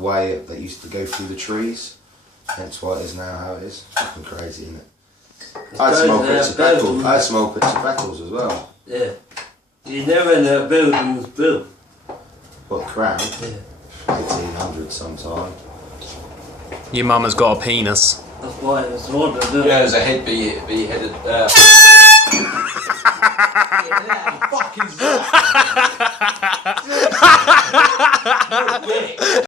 way that used to go through the trees. Hence why it is now how it is. Fucking crazy, isn't it? I had small bits of Beccles as well. Yeah. You never know building was built. What, Crown? Yeah. 1800 sometime. Your mum has got a penis. That's why it was ordered. Yeah, there's a head be headed. Fuck is that?